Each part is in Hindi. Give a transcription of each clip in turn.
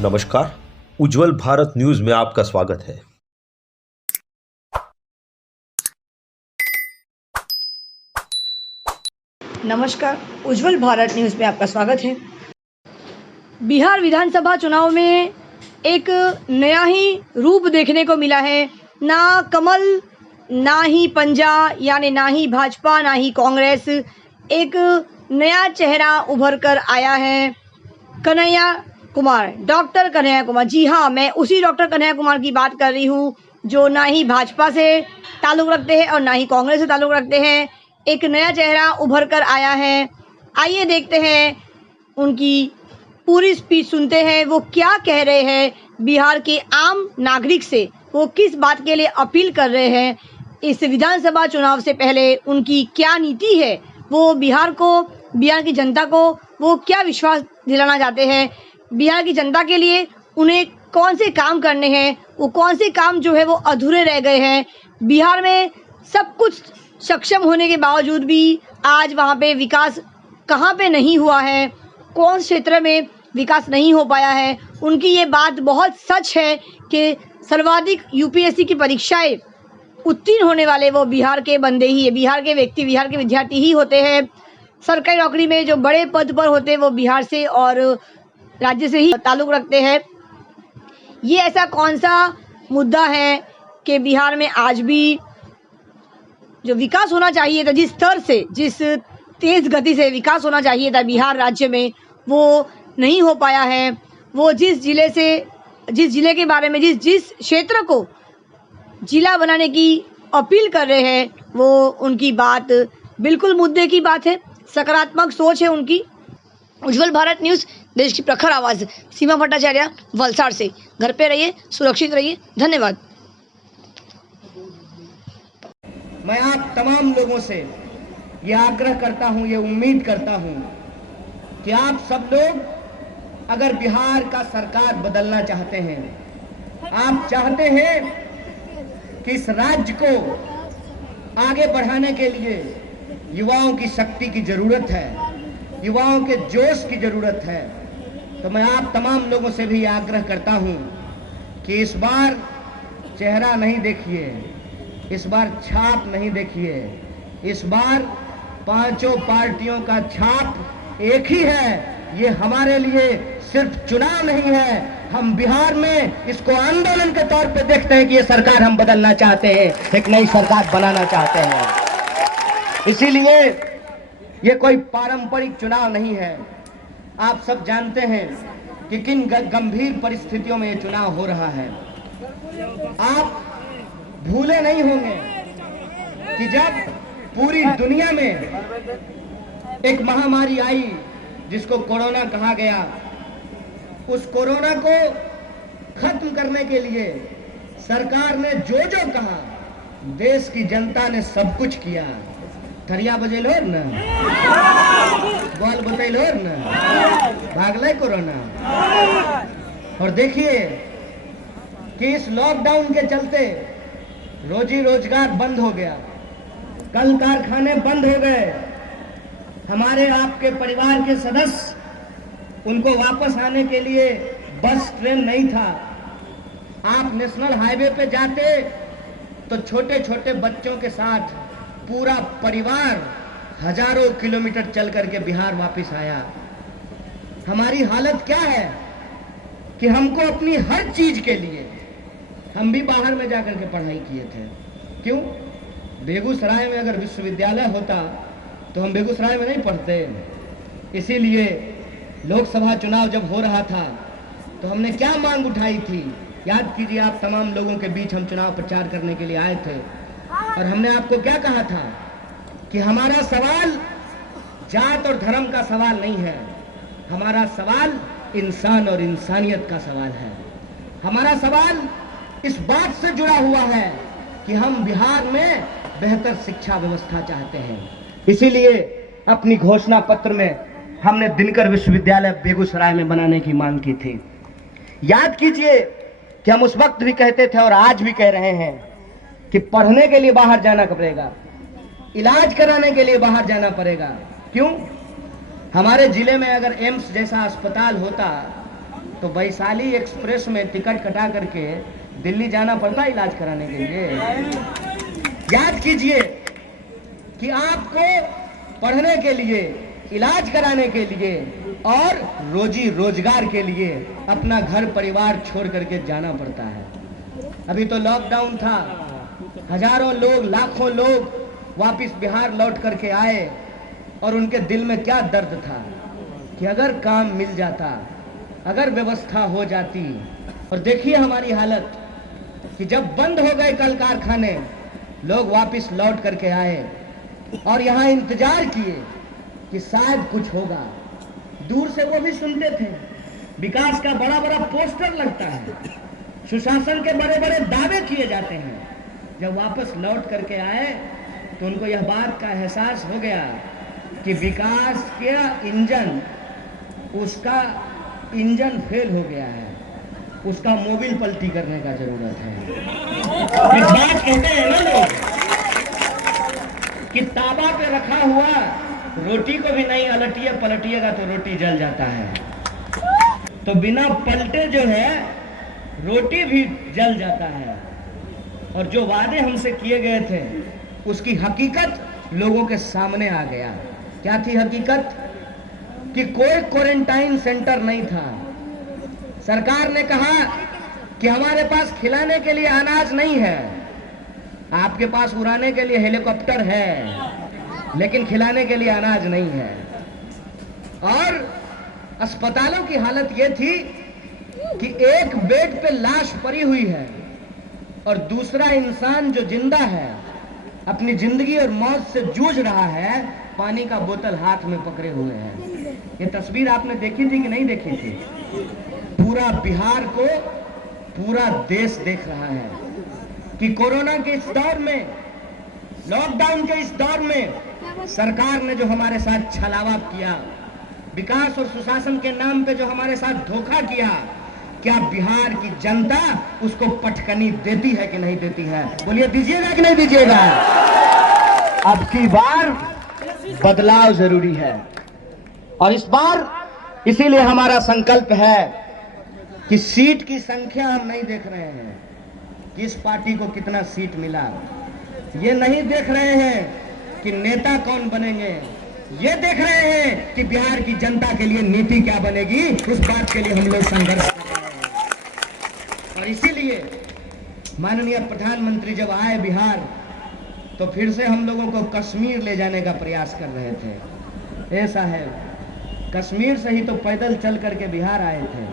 नमस्कार, उज्जवल भारत न्यूज में आपका स्वागत है। नमस्कार, उज्जवल भारत न्यूज़ में आपका स्वागत है। बिहार विधानसभा चुनाव में एक नया ही रूप देखने को मिला है। ना कमल, ना ही पंजा, यानी ना ही भाजपा, ना ही कांग्रेस। एक नया चेहरा उभर कर आया है, कन्हैया कुमार, डॉक्टर कन्हैया कुमार। जी हाँ, मैं उसी डॉक्टर कन्हैया कुमार की बात कर रही हूँ जो ना ही भाजपा से ताल्लुक़ रखते हैं और ना ही कांग्रेस से ताल्लुक़ रखते हैं। एक नया चेहरा उभर कर आया है। आइए देखते हैं, उनकी पूरी स्पीच सुनते हैं। वो क्या कह रहे हैं बिहार के आम नागरिक से, वो किस बात के लिए अपील कर रहे हैं। इस विधानसभा चुनाव से पहले उनकी क्या नीति है, वो बिहार को, बिहार की जनता को वो क्या विश्वास दिलाना चाहते हैं। बिहार की जनता के लिए उन्हें कौन से काम करने हैं, वो कौन से काम जो है वो अधूरे रह गए हैं। बिहार में सब कुछ सक्षम होने के बावजूद भी आज वहाँ पे विकास कहाँ पे नहीं हुआ है, कौन क्षेत्र में विकास नहीं हो पाया है। उनकी ये बात बहुत सच है कि सर्वाधिक यूपीएससी की परीक्षाएं उत्तीर्ण होने वाले वो बिहार के बंदे ही है, बिहार के व्यक्ति, बिहार के विद्यार्थी ही होते हैं। सरकारी नौकरी में जो बड़े पद पर होते हैं वो बिहार से और राज्य से ही ताल्लुक़ रखते हैं। ये ऐसा कौन सा मुद्दा है कि बिहार में आज भी जो विकास होना चाहिए था, जिस स्तर से, जिस तेज़ गति से विकास होना चाहिए था बिहार राज्य में, वो नहीं हो पाया है। वो जिस जिले के बारे में, जिस क्षेत्र को जिला बनाने की अपील कर रहे हैं, वो उनकी बात बिल्कुल मुद्दे की बात है, सकारात्मक सोच है उनकी। उज्जवल भारत न्यूज़, देश की प्रखर आवाज़, सीमा भट्टाचार्य, वलसाड़ से। घर पे रहिए, सुरक्षित रहिए। धन्यवाद। मैं आप तमाम लोगों से ये आग्रह करता हूं, ये उम्मीद करता हूं कि आप सब लोग अगर बिहार का सरकार बदलना चाहते हैं, आप चाहते हैं कि इस राज्य को आगे बढ़ाने के लिए युवाओं की शक्ति की जरूरत है, युवाओं के जोश की जरूरत है, तो मैं आप तमाम लोगों से भी आग्रह करता हूं कि इस बार चेहरा नहीं देखिए, इस बार छाप नहीं देखिए, इस बार पांचों पार्टियों का छाप एक ही है। ये हमारे लिए सिर्फ चुनाव नहीं है, हम बिहार में इसको आंदोलन के तौर पे देखते हैं कि ये सरकार हम बदलना चाहते हैं, एक नई सरकार बनाना चाहते हैं। इसीलिए ये कोई पारंपरिक चुनाव नहीं है। आप सब जानते हैं कि किन गंभीर परिस्थितियों में ये चुनाव हो रहा है। आप भूले नहीं होंगे कि जब पूरी दुनिया में एक महामारी आई जिसको कोरोना कहा गया, उस कोरोना को खत्म करने के लिए सरकार ने जो जो कहा, देश की जनता ने सब कुछ किया। थरिया बजेलो न, बॉल बतैलो न, भागले कोरोना। और देखिए कि इस लॉकडाउन के चलते रोजी रोजगार बंद हो गया, कल कारखाने बंद हो गए। हमारे आपके परिवार के सदस्य, उनको वापस आने के लिए बस ट्रेन नहीं था। आप नेशनल हाईवे पे जाते तो छोटे छोटे बच्चों के साथ पूरा परिवार हजारों किलोमीटर चल करके बिहार वापस आया। हमारी हालत क्या है कि हमको अपनी हर चीज के लिए, हम भी बाहर में जाकर के पढ़ाई किए थे। क्यों? बेगूसराय में अगर विश्वविद्यालय होता तो हम बेगूसराय में नहीं पढ़ते। इसीलिए लोकसभा चुनाव जब हो रहा था तो हमने क्या मांग उठाई थी, याद कीजिए। आप तमाम लोगों के बीच हम चुनाव प्रचार करने के लिए आए थे और हमने आपको क्या कहा था कि हमारा सवाल जात और धर्म का सवाल नहीं है, हमारा सवाल इंसान और इंसानियत का सवाल है। हमारा सवाल इस बात से जुड़ा हुआ है कि हम बिहार में बेहतर शिक्षा व्यवस्था चाहते हैं। इसीलिए अपनी घोषणा पत्र में हमने दिनकर विश्वविद्यालय बेगूसराय में बनाने की मांग की थी। याद कीजिए कि हम उस वक्त भी कहते थे और आज भी कह रहे हैं कि पढ़ने के लिए बाहर जाना पड़ेगा, इलाज कराने के लिए बाहर जाना पड़ेगा। क्यों? हमारे जिले में अगर एम्स जैसा अस्पताल होता तो वैशाली एक्सप्रेस में टिकट कटा करके दिल्ली जाना पड़ता है इलाज कराने के लिए। याद कीजिए कि आपको पढ़ने के लिए, इलाज कराने के लिए और रोजी रोजगार के लिए अपना घर परिवार छोड़ करके जाना पड़ता है। अभी तो लॉकडाउन था, हजारों लोग, लाखों लोग वापिस बिहार लौट करके आए और उनके दिल में क्या दर्द था कि अगर काम मिल जाता, अगर व्यवस्था हो जाती। और देखिए हमारी हालत कि जब बंद हो गए कल कारखाने, लोग वापिस लौट करके आए और यहाँ इंतजार किए कि शायद कुछ होगा। दूर से वो भी सुनते थे, विकास का बड़ा बड़ा पोस्टर लगता है, सुशासन के बड़े बड़े दावे किए जाते हैं। जब वापस लौट करके आए तो उनको यह बात का एहसास हो गया कि विकास का इंजन, उसका इंजन फेल हो गया है, उसका मोबिल पलटी करने का जरूरत है। इस बात कहते हैं ना लोग कि तावा पे रखा हुआ रोटी को भी नहीं पलटिएगा तो रोटी जल जाता है। तो बिना पलटे जो है रोटी भी जल जाता है। और जो वादे हमसे किए गए थे उसकी हकीकत लोगों के सामने आ गया। क्या थी हकीकत? कि कोई क्वारंटाइन सेंटर नहीं था। सरकार ने कहा कि हमारे पास खिलाने के लिए अनाज नहीं है, आपके पास उड़ाने के लिए हेलीकॉप्टर है, लेकिन खिलाने के लिए अनाज नहीं है। और अस्पतालों की हालत यह थी कि एक बेड पे लाश पड़ी हुई है और दूसरा इंसान जो जिंदा है अपनी जिंदगी और मौत से जूझ रहा है, पानी का बोतल हाथ में पकड़े हुए हैं। ये तस्वीर आपने देखी थी कि नहीं देखी थी? पूरा बिहार को पूरा देश देख रहा है कि कोरोना के इस दौर में, लॉकडाउन के इस दौर में सरकार ने जो हमारे साथ छलावा किया, विकास और सुशासन के नाम पे जो हमारे साथ धोखा किया, क्या बिहार की जनता उसको पटकनी देती है कि नहीं देती है? बोलिए, दीजिएगा कि नहीं दीजिएगा? अब की बार बदलाव जरूरी है और इस बार इसीलिए हमारा संकल्प है कि सीट की संख्या हम नहीं देख रहे हैं, किस पार्टी को कितना सीट मिला, ये नहीं देख रहे हैं कि नेता कौन बनेंगे, ये देख रहे हैं कि बिहार की जनता के लिए नीति क्या बनेगी। उस बात के लिए हम लोग संघर्ष कर रहे हैं। और इसीलिए माननीय प्रधानमंत्री जब आए बिहार तो फिर से हम लोगों को कश्मीर ले जाने का प्रयास कर रहे थे। ऐसा है, कश्मीर से ही तो पैदल चल करके बिहार आए थे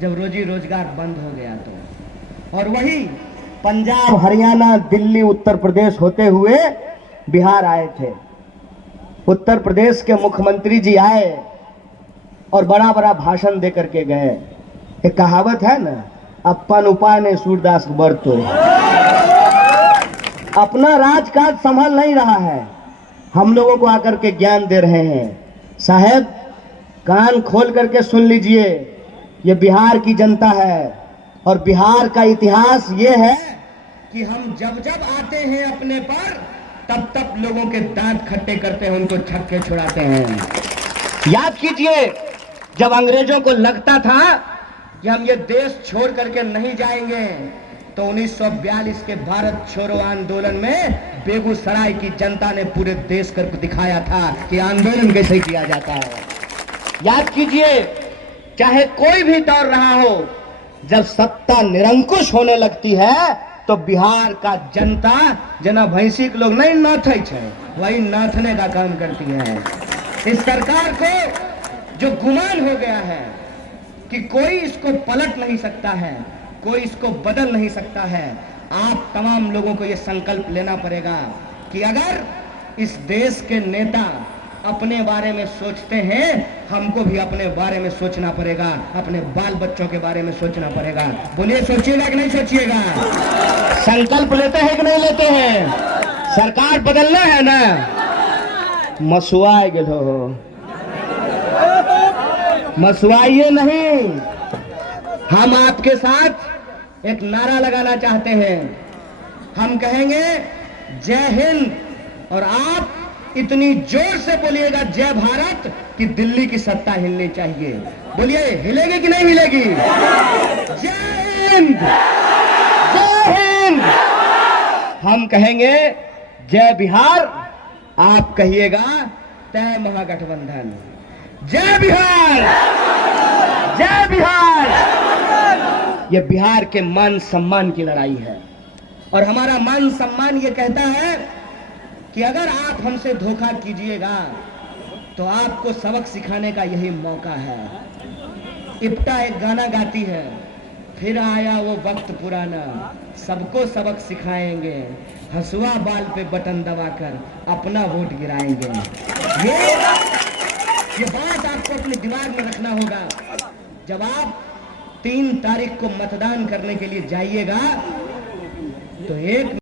जब रोजी रोजगार बंद हो गया तो। और वही पंजाब, हरियाणा, दिल्ली, उत्तर प्रदेश होते हुए बिहार आए थे। उत्तर प्रदेश के मुख्यमंत्री जी आए और बड़ा बड़ा भाषण दे करके गए। एक कहावत है ना, अपन उपाय ने सूरदास बरतो। अपना राजकाज संभाल नहीं रहा है, हम लोगों को आकर के ज्ञान दे रहे हैं। साहब, कान खोल करके सुन लीजिए, ये बिहार की जनता है और बिहार का इतिहास ये है कि हम जब जब आते हैं अपने पर, तब तब लोगों के दांत खट्टे करते हैं, उनको छक्के छुड़ाते हैं। याद कीजिए, जब अंग्रेजों को लगता था कि हम ये देश छोड़ करके नहीं जाएंगे, तो 1942 के भारत छोड़ो आंदोलन में बेगूसराय की जनता ने पूरे देश कर दिखाया था कि आंदोलन कैसे किया जाता है। याद कीजिए, चाहे कोई भी दौर रहा हो, जब सत्ता निरंकुश होने लगती है तो बिहार का जनता जना भैंसी के लोग नहीं नाथे छे, वही नाथने का काम करती है। इस सरकार को जो गुमान हो गया है कि कोई इसको पलट नहीं सकता है, कोई इसको बदल नहीं सकता है, आप तमाम लोगों को यह संकल्प लेना पड़ेगा कि अगर इस देश के नेता अपने बारे में सोचते हैं, हमको भी अपने बारे में सोचना पड़ेगा, अपने बाल बच्चों के बारे में सोचना पड़ेगा। बोलिए, सोचिएगा कि नहीं सोचिएगा? संकल्प लेते हैं कि नहीं लेते हैं? सरकार बदलना है ना, मसुआए गेलो हो, मसुआइए नहीं। हम आपके साथ एक नारा लगाना चाहते हैं। हम कहेंगे जय हिंद और आप इतनी जोर से बोलिएगा जय भारत कि दिल्ली की सत्ता हिलनी चाहिए। बोलिए, हिलेगी कि नहीं हिलेगी? जय हिंद, जय हिंद। हम कहेंगे जय बिहार, आप कहिएगा तय महागठबंधन। जय बिहार, जय बिहार। यह बिहार के मान सम्मान की लड़ाई है और हमारा मान सम्मान ये कहता है कि अगर आप हमसे धोखा कीजिएगा तो आपको सबक सिखाने का यही मौका है। इप्टा एक गाना गाती है, फिर आया वो वक्त पुराना, सबको सबक सिखाएंगे, हंसुआ बाल पे बटन दबाकर अपना वोट गिराएंगे। ये बात आपको अपने दिमाग में रखना होगा। जब आप 3 तारीख को मतदान करने के लिए जाइएगा तो एक